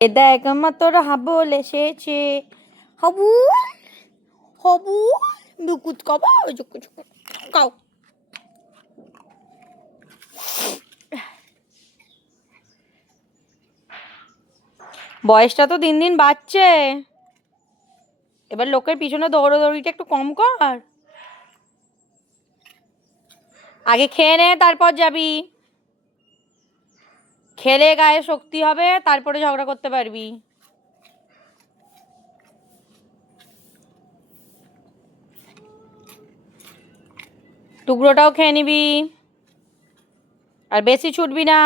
এ দেখ আমার তোর হাবল এসেছে। হাবু হাবু বিকুত কাবা কাও। বয়সটা তো দিন দিন বাড়ছে, এবার লোকের পিছনে দৌড়াদৌড়িটা একটু কম কর। আগে খেয়ে নে তারপর যাবি, খেলে গায়ে শক্তি হবে তারপরে ঝগড়া করতে পারবি। টুকরোটাও খেয়ে নিবি, আর বেশি ছুটবি না।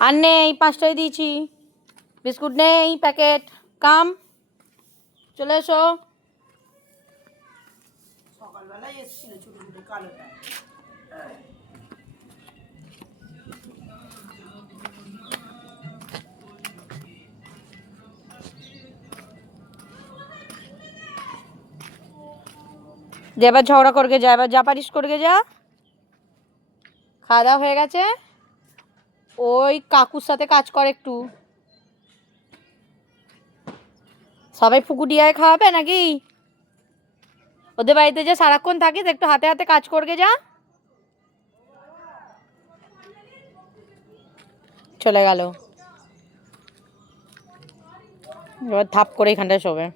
আর নেই, 5টাই দিয়েছি। বিস্কুট নেই প্যাকেট। কাম, চলে এসো। সকালবেলায় এসেছিল ছোটো ছোটো কালোটা। যে এবার ঝগড়া করবে যা, এবার যা পারিস করবে যা। খাওয়া দাওয়া হয়ে গেছে, ওই কাকুর সাথে কাজ কর একটু। সবাই ফুকুটিয়ায় খাওয়াবে নাকি? ওদের বাড়িতে যে সারাক্ষণ থাকিস একটু হাতে হাতে কাজ করবে যা। চলে গেল, এবার থাপ করে এখানটায় শোবে।